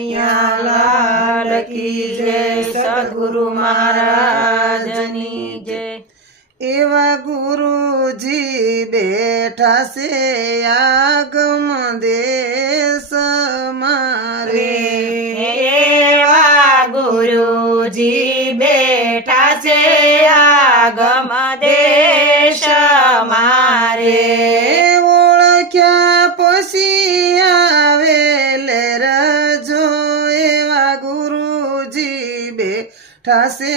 लाल की जय सद्गुरु महाराजनी जय। एवा गुरुजी बेठा से आगम देश मारे। एवा गुरुजी बेठा से आगम देश मारे। ओळख्या पशी आवेले रजो एवा गुरुजी बेठा से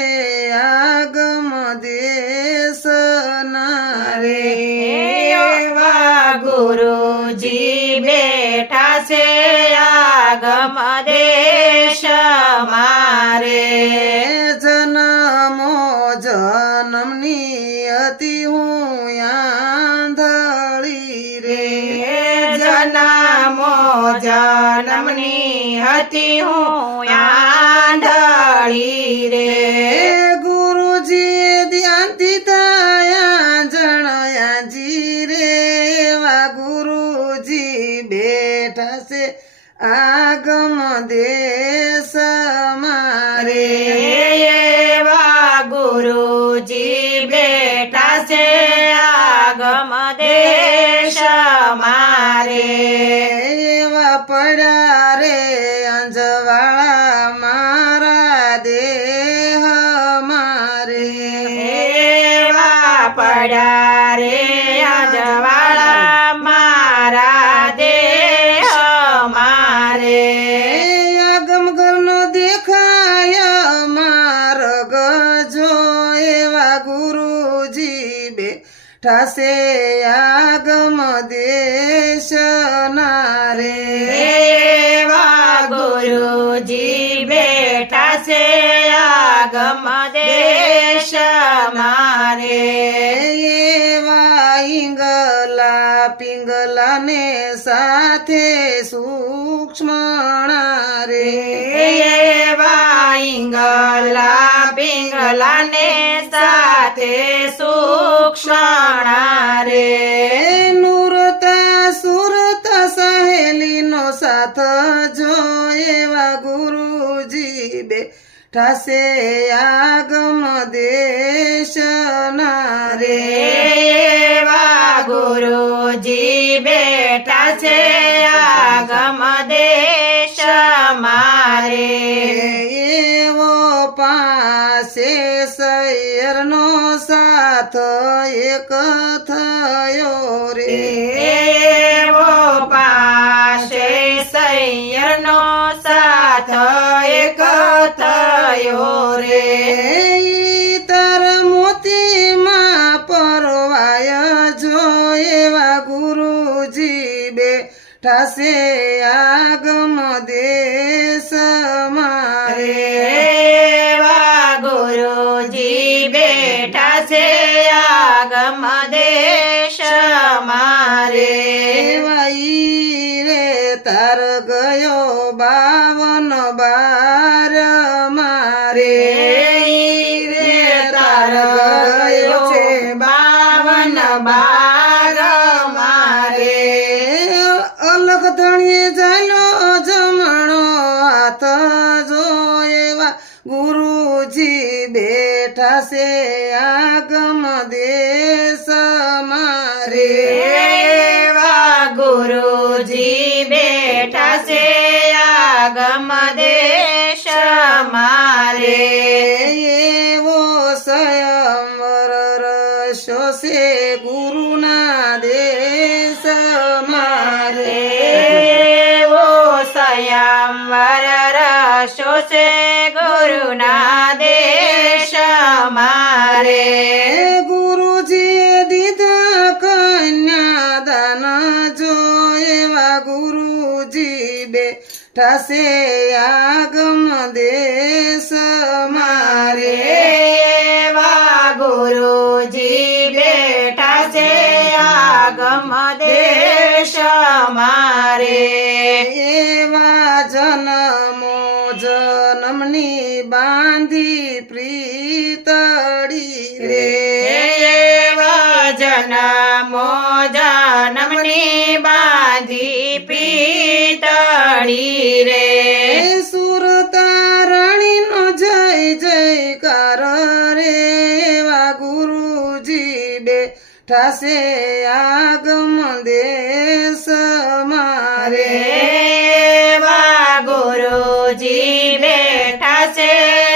आगम देश नारे। एवा गुरुजी बेठा से आगम देश मारे। जन्मो जन्मनी अति हूँ आंधळी रे। जन्मो जन्मनी हती हूँ आंधळी रे। गुरुजी ध्यानती थाया जणया जी रे। वा गुरुजी बेठा से आगम देश मारे। एवा गुरुजी बेठा से आगम देश मारे। एवा पड्या रे अंजवाळा मारा देह मारे। एवा पड्या रे अंजवाळा मारा देह मारे। आगम करनो देखाय मार्ग जो एवा गुरुजी बेठा से आगम देश नारे। एवा गुरुजी बेठा से आगम देश मारे। एवा इंगला पिंगला ने साथे सूक्ष्म रे। एवा इंगला पिंगला ने साथे सूक्ष्म रे। नूरता सुरता सहेली नो साथ जो एवा गुरुजी बेठा से आगम देश नारे। एवा गुरुजी बेठा से आगम देश मारे। एवो पासे सैरनो साथ एक थयो रे। एवो पाशे सैयरनो साथ एक थयो रे। तर मोती मा परवाय जो एवा गुरुजी बेठा से आगम देश मारे। एवा गुरुजी बेठा से आगम देश मारे। वाई रे तार गयो 52 बार मारे। रे तार गयो 52 बार मारे। अलग धણીએ ચાલ્યો જમણો હાથ જો એવા ગુરુજી બેઠા છે આગમ દેશ મારે। एवा गुरुजी बेठा से आगम देश मारे। એવો સ્વયંવર રસ્યો છે ગુરુના દેશ મારે। एवो स्वयंवर रसो से गुरुना देश मारे। ગુરુજીએ દીધા કન્યાદાન જો એવા ગુરુજી બેઠા છે આગમ દેશ મારે। एवा गुरुजी बेठा से आगम देश मारे। એવા જન્મો જન્મની બાંધી પ્રીતડી રે। एवा जन्मो जन्मनी बांधी पीतड़ी रे। ઠાસે આગમ દેશ મારે એવા ગુરુજી બેઠા છે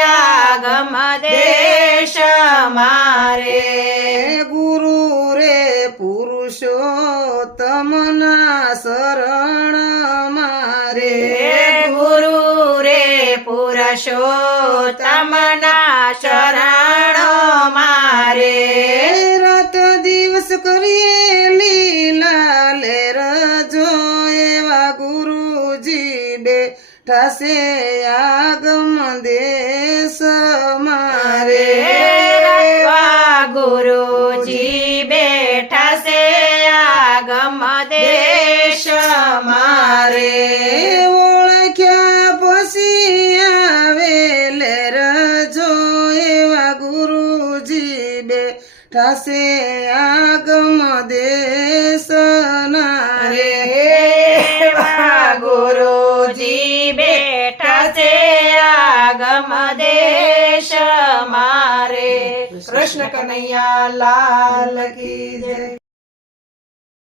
આગમ દેશ મારે ગુરુ રે પુરુષોત્તમના શરણ મારે ગુરુ રે પુરુષોત્તમના શરણ મારે રાત દિવસ કરીએ લીલા લેર જો એવા ગુરુજી બેઠા છે આગમ દેશ મારે એવા ગુરુજી બેઠા છે આગમ દેશ મારે ઓળખ્યા પછી આવે લેર જો એવા ગુરુજી બેઠા છે આગમ દેશ નારે એવા ગુરુજી બેઠા છે આગમ દેશ મારે કૃષ્ણ કનૈયા લાલ કી જય.